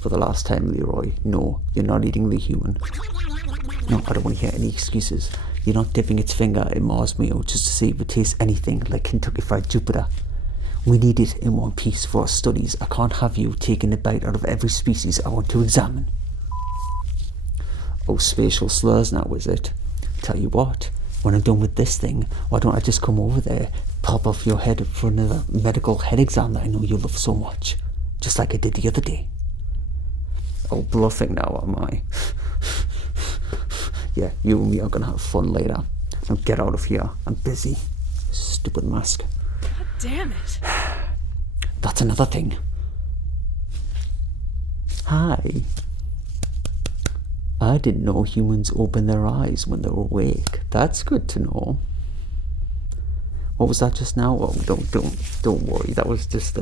For the last time, Leroy. No, you're not eating the human. No, I don't want to hear any excuses. You're not dipping its finger in Mars meal just to see if it tastes anything like Kentucky Fried Jupiter. We need it in one piece for our studies. I can't have you taking a bite out of every species I want to examine. Oh, spatial slurs now, is it? Tell you what, when I'm done with this thing, why don't I just come over there, pop off your head for another medical head exam that I know you love so much, just like I did the other day. Oh, bluffing now, am I? Yeah, you and me are gonna have fun later. Now get out of here. I'm busy. Stupid mask. God damn it. That's another thing. Hi. I didn't know humans open their eyes when they're awake. That's good to know. What was that just now? Oh, don't worry. That was just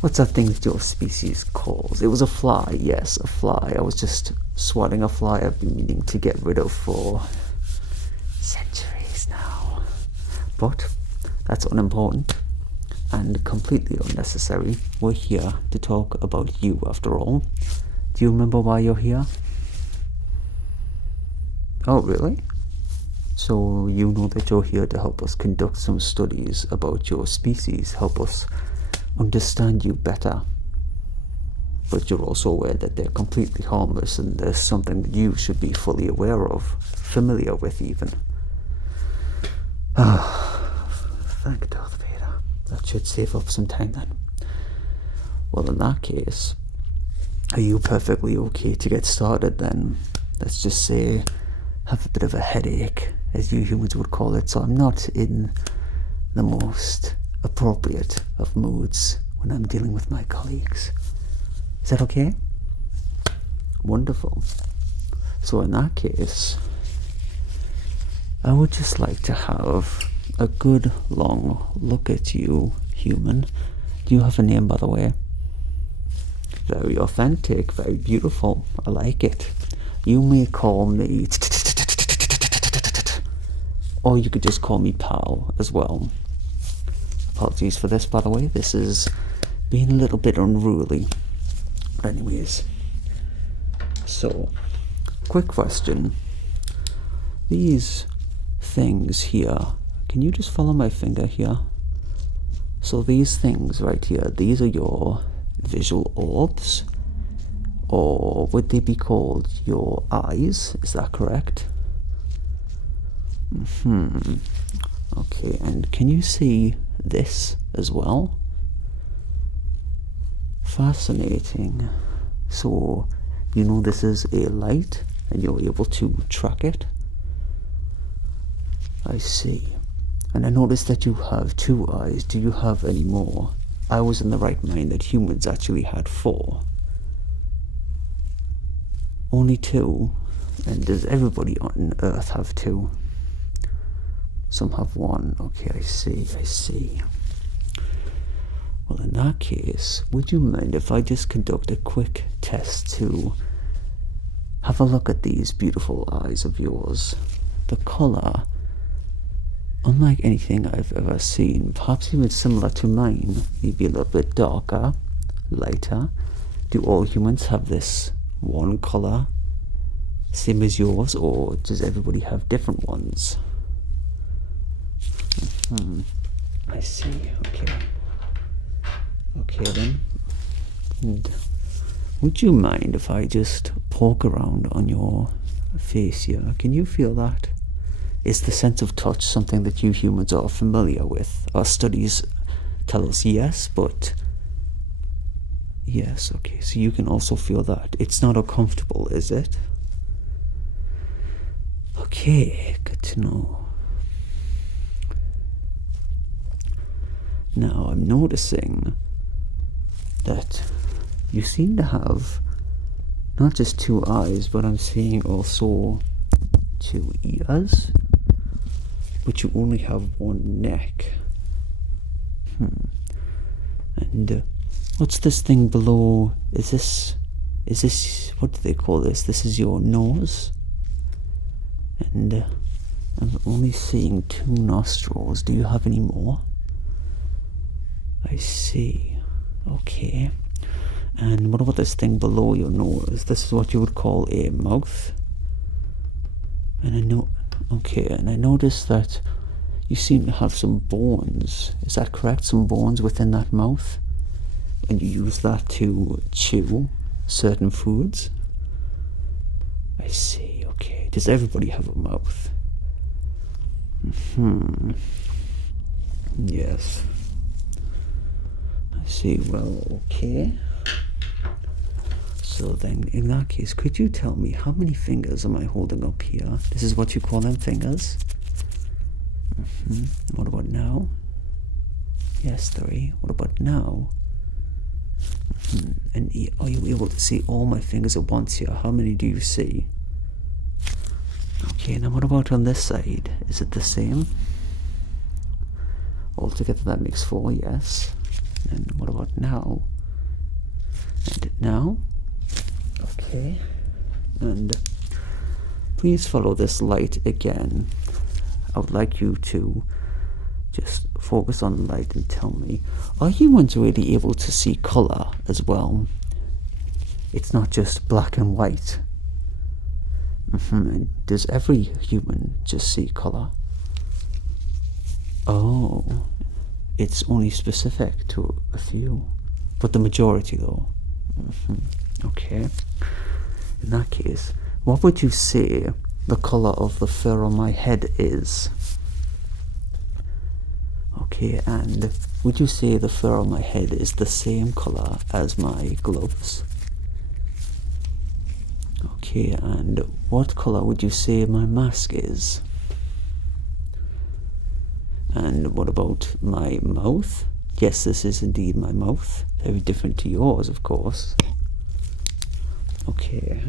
what's that thing that your species calls? It was a fly. Yes, a fly. I was just swatting a fly I've been meaning to get rid of for centuries now. But that's unimportant and completely unnecessary. We're here to talk about you, after all. Do you remember why you're here? Oh, really? So you know that you're here to help us conduct some studies about your species, help us understand you better. But you're also aware that they're completely harmless and there's something that you should be fully aware of, familiar with even. Thank Darth Vader. That should save up some time then. Well, in that case, are you perfectly okay to get started then? Let's just say, have a bit of a headache, as you humans would call it, so I'm not in the most appropriate of moods when I'm dealing with my colleagues. Is that okay? Wonderful. So in that case, I would just like to have a good long look at you, human. Do you have a name, by the way? Very authentic, very beautiful. I like it. You may call me, or you could just call me Pal as well. Apologies for this, by the way. This is being a little bit unruly. But anyways, so, quick question. These things here, can you just follow my finger here? So these things right here, these are your visual orbs, or would they be called your eyes? Is that correct? Okay, and can you see this as well? Fascinating. So you know this is a light and you're able to track it? I see. And I noticed that you have 2 eyes. Do you have any more? I was in the right mind that humans actually had 4. Only 2? And does everybody on Earth have 2? Some have 1. Okay, I see. Well, in that case, would you mind if I just conduct a quick test to have a look at these beautiful eyes of yours? The colour, unlike anything I've ever seen, perhaps even similar to mine, maybe a little bit darker, lighter. Do all humans have this one colour, same as yours, or does everybody have different ones? I see, okay then. And would you mind if I just poke around on your face here? Can you feel that? Is the sense of touch something that you humans are familiar with? Our studies tell us yes, but yes, okay, so you can also feel that. It's not uncomfortable, is it? Okay, good to know. Now I'm noticing that you seem to have not just 2 eyes, but I'm seeing also 2 ears, but you only have 1 neck. And what's this thing below? Is this, what do they call this? This is your nose? And I'm only seeing 2 nostrils. Do you have any more? I see. Okay. And what about this thing below your nose? This is what you would call a mouth. And I know, okay, and I noticed that you seem to have some bones. Is that correct? Some bones within that mouth? And you use that to chew certain foods? I see, okay. Does everybody have a mouth? Yes. I see, well, okay. So then, in that case, could you tell me how many fingers am I holding up here? This is what you call them, fingers? What about now? Yes, 3. What about now? And are you able to see all my fingers at once here? How many do you see? Okay, now what about on this side? Is it the same? Altogether that makes 4, yes. And what about now? And now? Okay. And please follow this light again. I would like you to just focus on the light and tell me, are humans really able to see color as well? It's not just black and white. And does every human just see color? Oh, it's only specific to a few, but the majority though. Okay. In that case, what would you say the color of the fur on my head is? Okay, and would you say the fur on my head is the same color as my gloves? Okay, and what color would you say my mask is? And what about my mouth? Yes, this is indeed my mouth. Very different to yours, of course. Okay.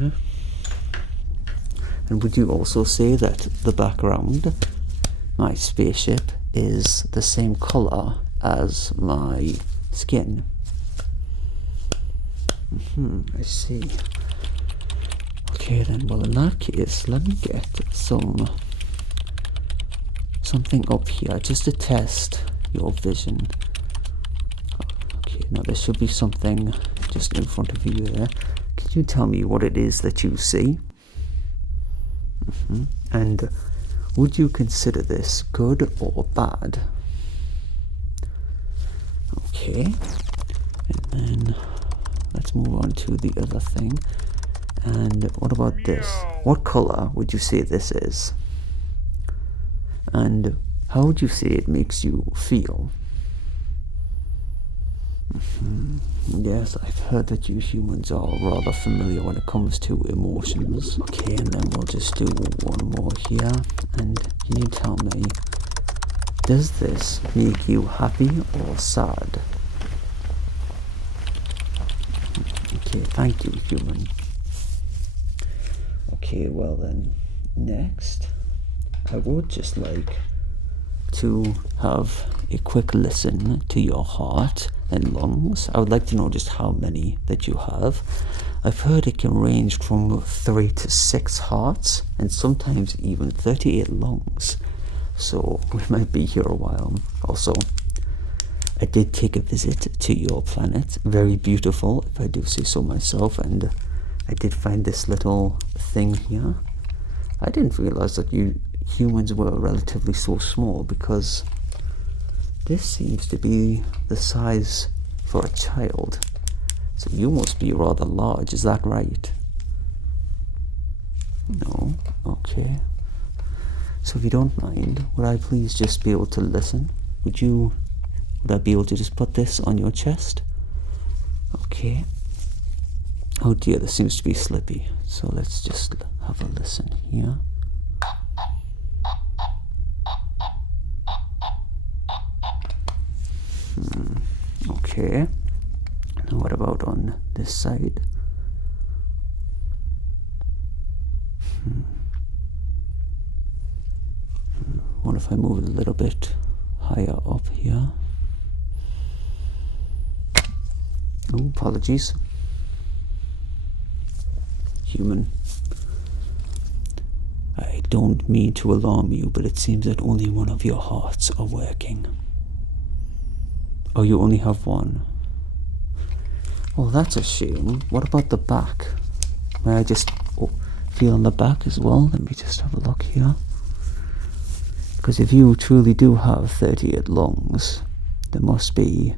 And would you also say that the background, my spaceship, is the same color as my skin? I see. Okay then, well in that case, let me get something up here just to test your vision. Okay, now there should be something just in front of you there. Can you tell me what it is that you see? And would you consider this good or bad? Okay, and then let's move on to the other thing. And what about this? What color would you say this is? And how would you say it makes you feel? Yes, I've heard that you humans are rather familiar when it comes to emotions. Okay, and then we'll just do one more here. And can you tell me, does this make you happy or sad? Okay, thank you, human. Okay, well then, next, I would just like to have a quick listen to your heart and lungs. I would like to know just how many that you have. I've heard it can range from 3 to 6 hearts and sometimes even 38 lungs. So we might be here a while. Also, I did take a visit to your planet. Very beautiful, if I do say so myself, and I did find this little thing here. I didn't realize that you humans were relatively so small, because this seems to be the size for a child. So you must be rather large, is that right? No? Okay. So if you don't mind, would I please just be able to listen? Would I be able to just put this on your chest? Okay. Oh dear, this seems to be slippy. So let's just have a listen here. Okay. Now what about on this side? What if I move it a little bit higher up here? Oh, apologies. Human. I don't mean to alarm you, but it seems that only one of your hearts are working. Oh, you only have one? Well, that's a shame. What about the back? May I just feel on the back as well? Let me just have a look here. Because if you truly do have 38 lungs, there must be...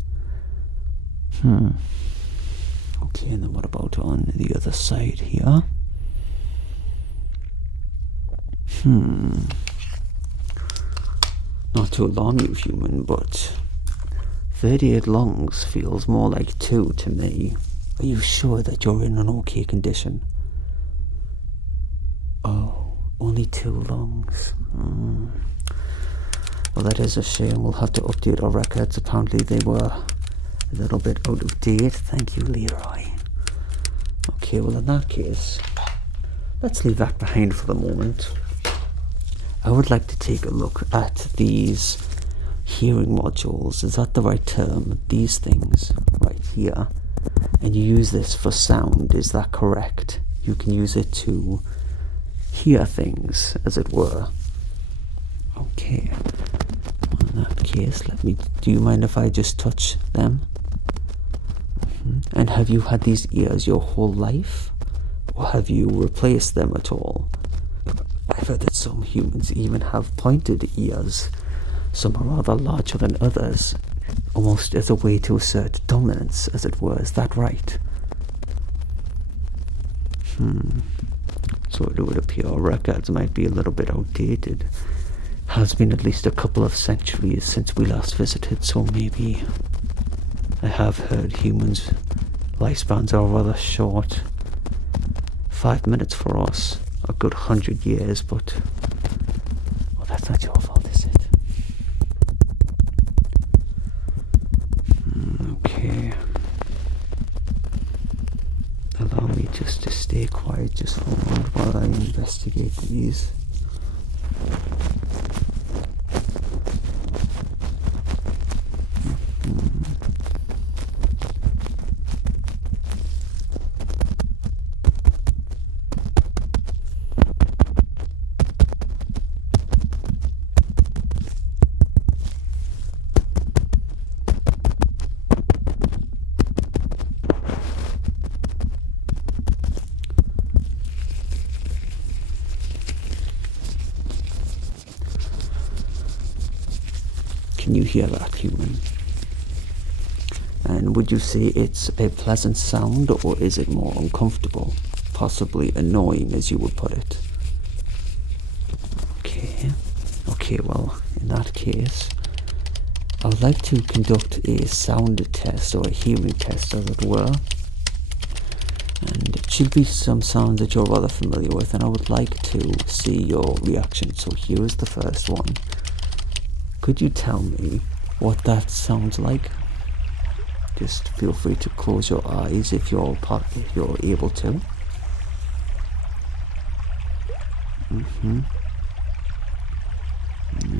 Okay, and then what about on the other side here? Not to alarm you, human, but 38 lungs feels more like 2 to me. Are you sure that you're in an okay condition? Oh, only 2 lungs. Well, that is a shame. We'll have to update our records. Apparently they were a little bit out of date. Thank you, Leroy. Okay, well in that case, let's leave that behind for the moment. I would like to take a look at these hearing modules. Is that the right term? These things right here. And you use this for sound, is that correct? You can use it to hear things, as it were. Okay. In that case, do you mind if I just touch them? And have you had these ears your whole life? Or have you replaced them at all? I've heard that some humans even have pointed ears. Some are rather larger than others, almost as a way to assert dominance, as it were. Is that right? So it would appear our records might be a little bit outdated. Has been at least a couple of centuries since we last visited, so maybe... I have heard humans' lifespans are rather short. 5 minutes for us, a good 100 years, but... Well, that's not your fault, is it? Okay. Allow me just to stay quiet just for a moment while I investigate these. Can you hear that, human? And would you say it's a pleasant sound, or is it more uncomfortable? Possibly annoying, as you would put it. Okay, well, in that case, I would like to conduct a sound test, or a hearing test, as it were. And it should be some sounds that you're rather familiar with, and I would like to see your reaction. So here is the first one. Could you tell me what that sounds like? Just feel free to close your eyes if you're able to.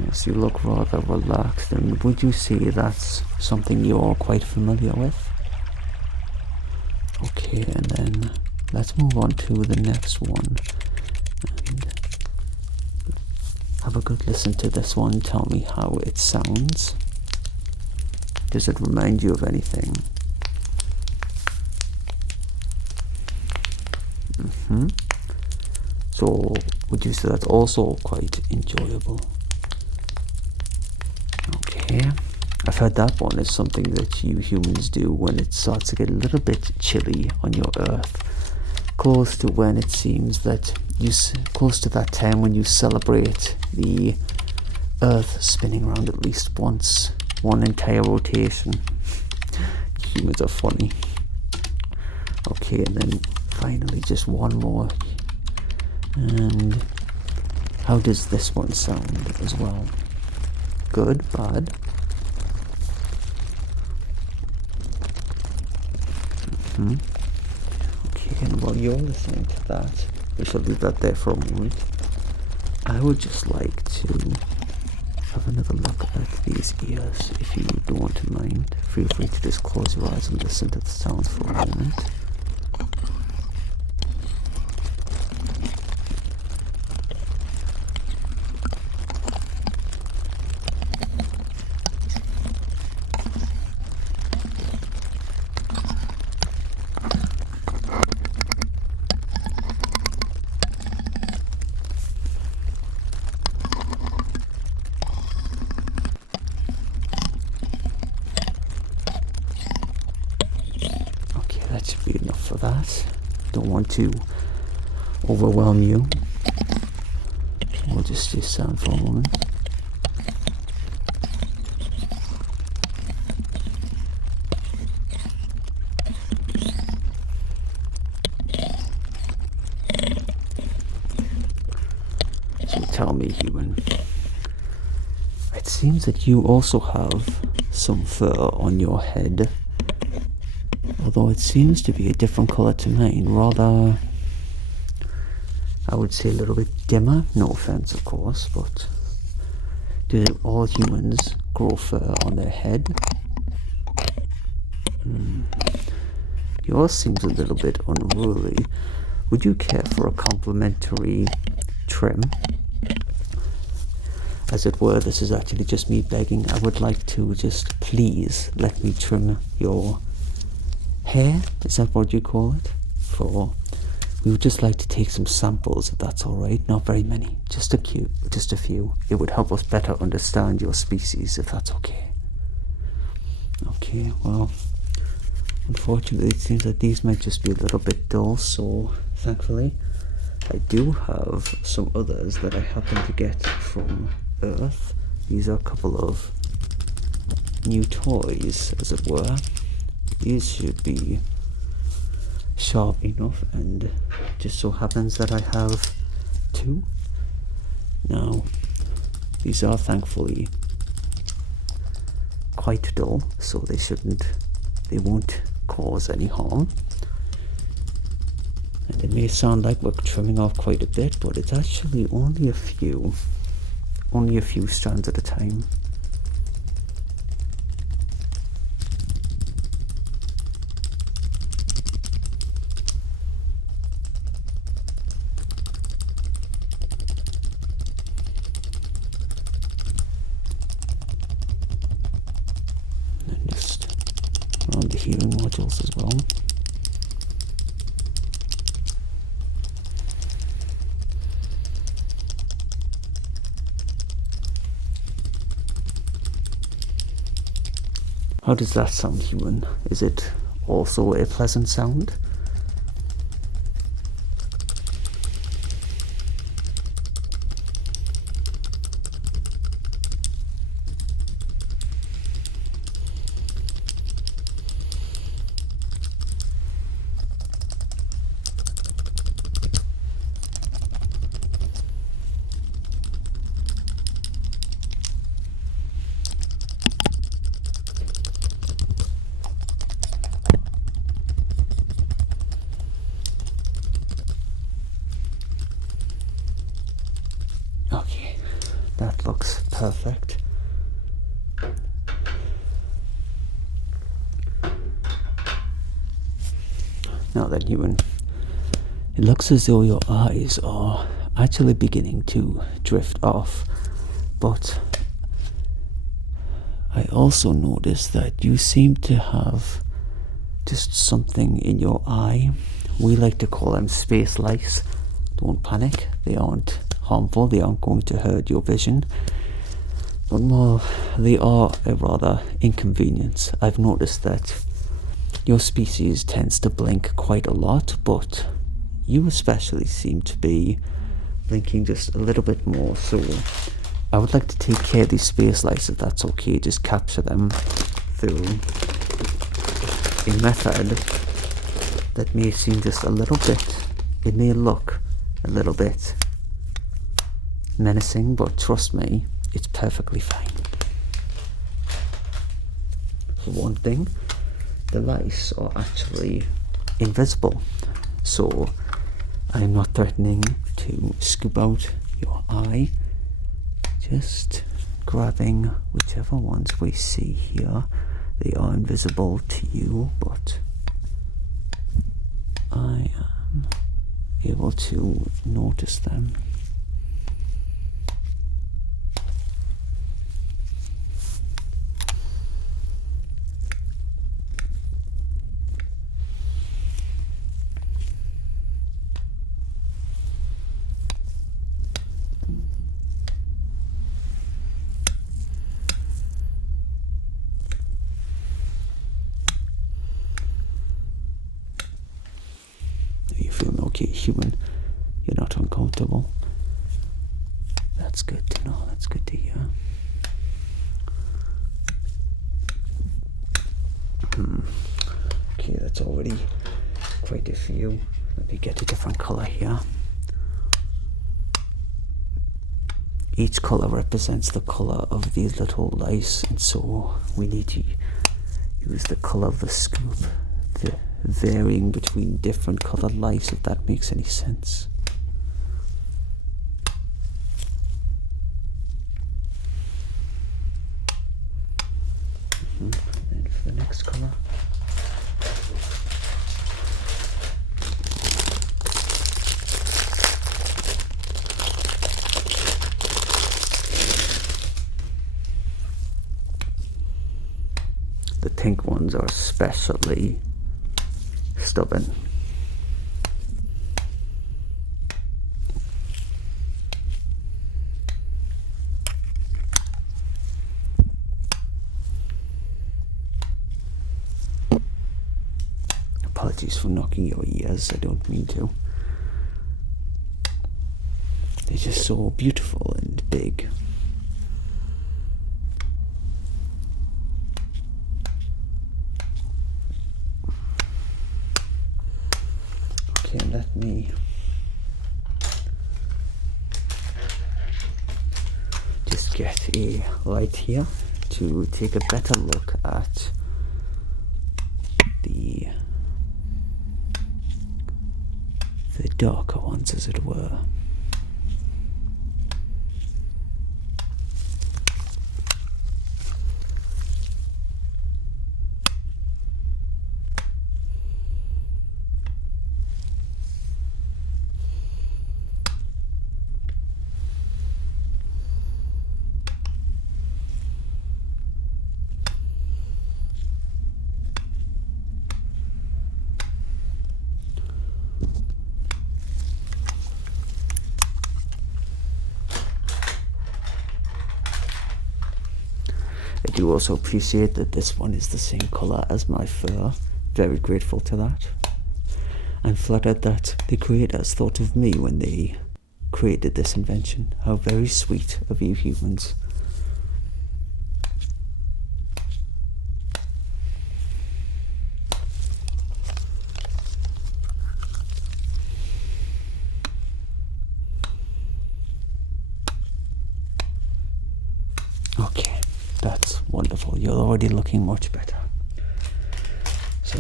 Yes, you look rather relaxed. And would you say that's something you're quite familiar with? Okay, and then let's move on to the next one. And have a good listen to this one. Tell me how it sounds. Does it remind you of anything? So, would you say that's also quite enjoyable? Okay. I've heard that one is something that you humans do when it starts to get a little bit chilly on your Earth. Close to when it seems that close to that time when you celebrate the Earth spinning around at least once, one entire rotation. Humans are funny. Okay, and then finally just one more. And how does this one sound as well? Good, bad? Okay, and while you're listening to that, we shall leave that there for a moment. I would just like to have another look at these ears, if you don't mind. Feel free to just close your eyes and listen to the sounds for a moment. that. Don't want to overwhelm you. We'll just do sound for a moment. So tell me, human. It seems that you also have some fur on your head. Although it seems to be a different colour to mine. Rather, I would say a little bit dimmer. No offence, of course, but do all humans grow fur on their head? Yours seems a little bit unruly. Would you care for a complimentary trim? As it were, this is actually just me begging. I would like to just please let me trim your hair. Is that what you call it? We would just like to take some samples, if that's all right. Not very many, just a few. It would help us better understand your species, if that's okay. Okay, well, unfortunately, it seems that these might just be a little bit dull. So, thankfully, I do have some others that I happen to get from Earth. These are a couple of new toys, as it were. These should be sharp enough, and just so happens that I have two. Now, these are thankfully quite dull, so they won't cause any harm. And it may sound like we're trimming off quite a bit, but it's actually only a few strands at a time. And just around the hearing modules as well. How does that sound, human? Is it also a pleasant sound? Okay, that looks perfect. Now then, human, it looks as though your eyes are actually beginning to drift off, but I also noticed that you seem to have just something in your eye. We like to call them space lice. Don't panic, they aren't harmful, they aren't going to hurt your vision, but more, they are a rather inconvenience. I've noticed that your species tends to blink quite a lot, but you especially seem to be blinking just a little bit more, so I would like to take care of these space lice, if that's okay. Just capture them through a method that may seem just a little bit, it may look a little bit menacing, but trust me, it's perfectly fine. For one thing, the lice are actually invisible, so I'm not threatening to scoop out your eye, just grabbing whichever ones we see here. They are invisible to you, but I am able to notice them. Okay, human, you're not uncomfortable. That's good to know, that's good to hear. Okay, that's already quite a few. Let me get a different color here. Each color represents the color of these little lice, and so we need to use the color of the scoop, varying between different colored lice, if that makes any sense. And for the next color. The pink ones are especially stubborn. Apologies for knocking your ears, I don't mean to. They're just so beautiful and big. Okay, let me just get a light here to take a better look at the darker ones, as it were. I do also appreciate that this one is the same color as my fur. Very grateful to that. I'm flattered that the creators thought of me when they created this invention. How very sweet of you humans. Okay, that's wonderful. You're already looking much better. So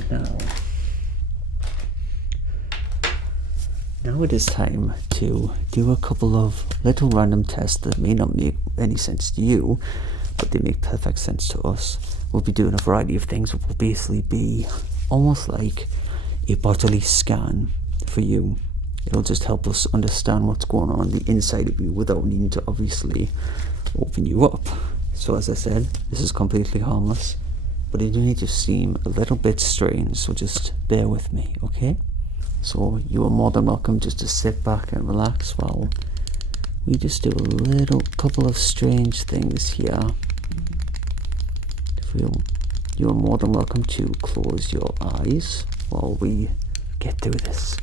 now it is time to do a couple of little random tests that may not make any sense to you, but they make perfect sense to us. We'll be doing a variety of things. It will basically be almost like a bodily scan for you. It'll just help us understand what's going on the inside of you without needing to obviously open you up. So as I said, this is completely harmless, but it may just seem a little bit strange, so just bear with me, okay? So you are more than welcome just to sit back and relax while we just do a couple of strange things here. You are more than welcome to close your eyes while we get through this.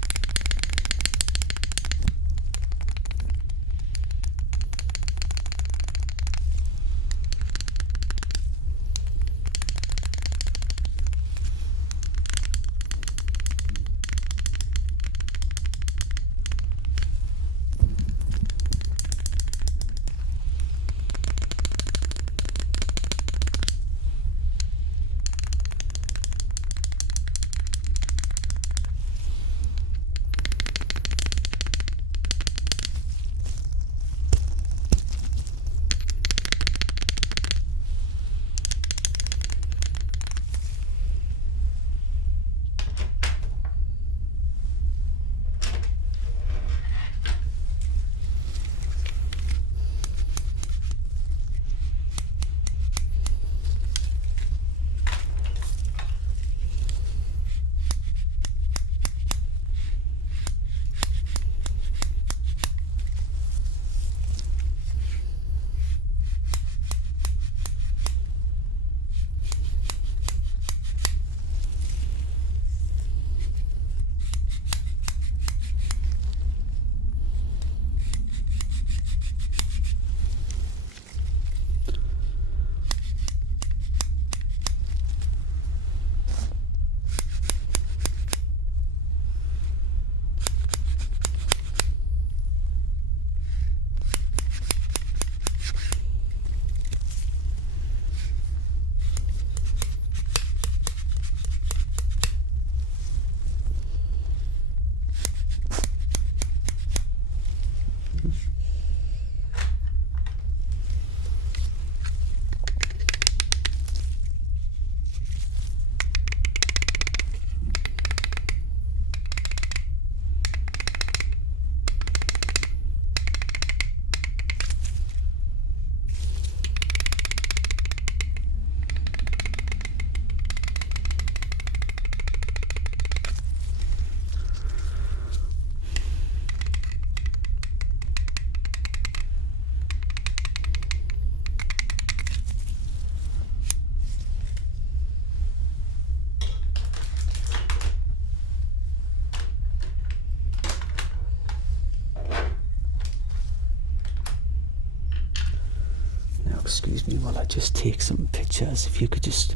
excuse me while I just take some pictures. If you could just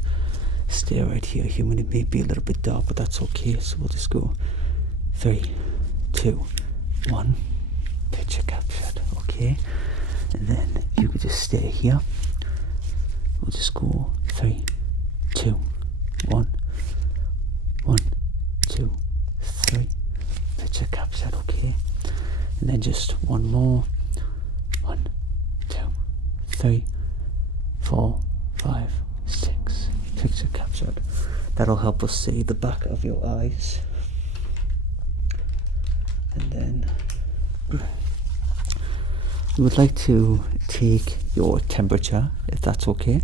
stay right here, human. It may be a little bit dark, but that's okay. So we'll just go 3, 2, 1. Picture captured. Okay. And then if you could just stay here. We'll just go 3, 2, 1. 1, 2, 3. Picture captured. Okay. And then just one more. 1, 2, 3, 4, 5, 6. Picture captured. That'll help us see the back of your eyes. And then we would like to take your temperature, if that's okay.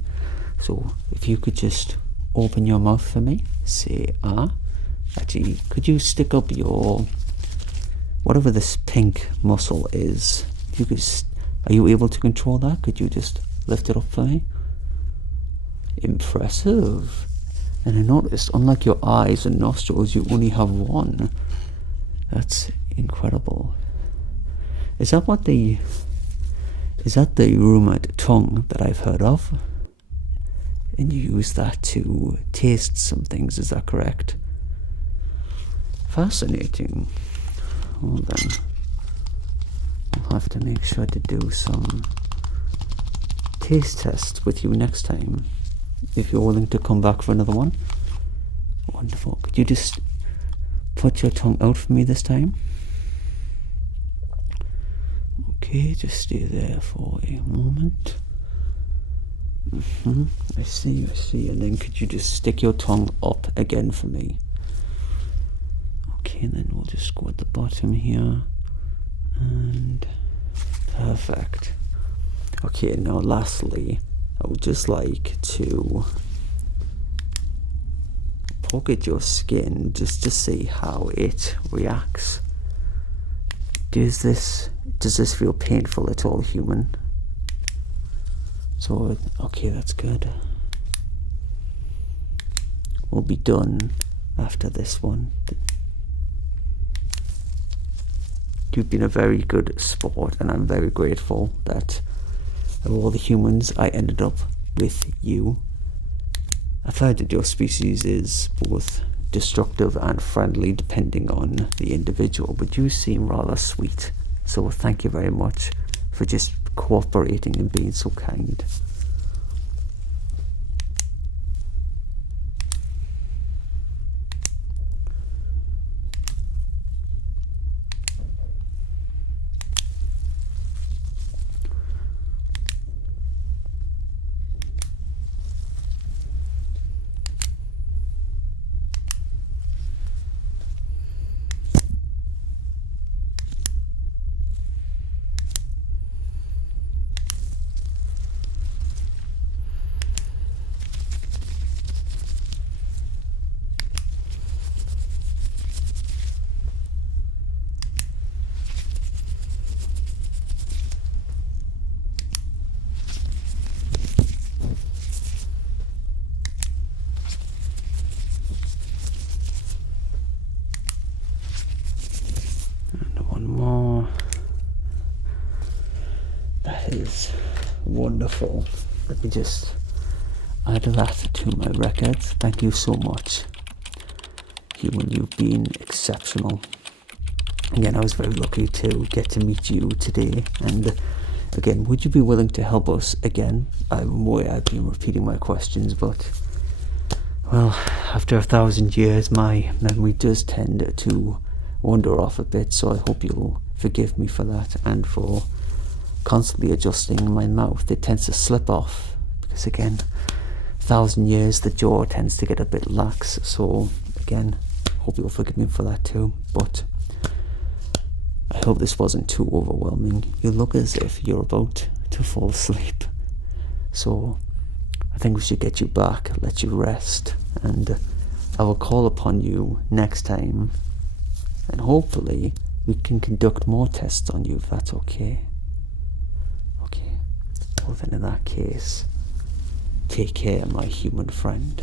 So if you could just open your mouth for me, say ah. Actually, could you stick up your, whatever this pink muscle is, if you could, are you able to control that? Could you just lift it up for me? Impressive. And I noticed, unlike your eyes and nostrils, you only have one. That's incredible. Is that the rumored tongue that I've heard of? And you use that to taste some things, is that correct? Fascinating. Well then, I'll have to make sure to do some taste tests with you next time, if you're willing to come back for another one. Wonderful. Could you just put your tongue out for me this time? Okay, just stay there for a moment. I see. And then could you just stick your tongue up again for me? Okay, and then we'll just go at the bottom here. And perfect. Okay, now lastly, I would just like to poke at your skin just to see how it reacts. Does this feel painful at all, human? So, okay, that's good. We'll be done after this one. You've been a very good sport, and I'm very grateful that of all the humans, I ended up with you. I've heard that your species is both destructive and friendly depending on the individual, but you seem rather sweet. So thank you very much for just cooperating and being so kind. Is wonderful. Let me just add that to my records. Thank you so much, human. You've been exceptional. Again, I was very lucky to get to meet you today. And again, would you be willing to help us again? I'm aware I've been repeating my questions, but well, after 1,000 years, my memory does tend to wander off a bit. So I hope you'll forgive me for that, and for constantly adjusting my mouth. It tends to slip off because, again, 1,000 years, the jaw tends to get a bit lax. So again, hope you'll forgive me for that too. But I hope this wasn't too overwhelming. You look as if you're about to fall asleep. So I think we should get you back, let you rest, and I will call upon you next time, and hopefully we can conduct more tests on you, if that's okay. Okay, well then in that case, take care, my human friend,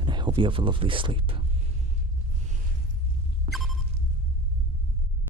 and I hope you have a lovely sleep.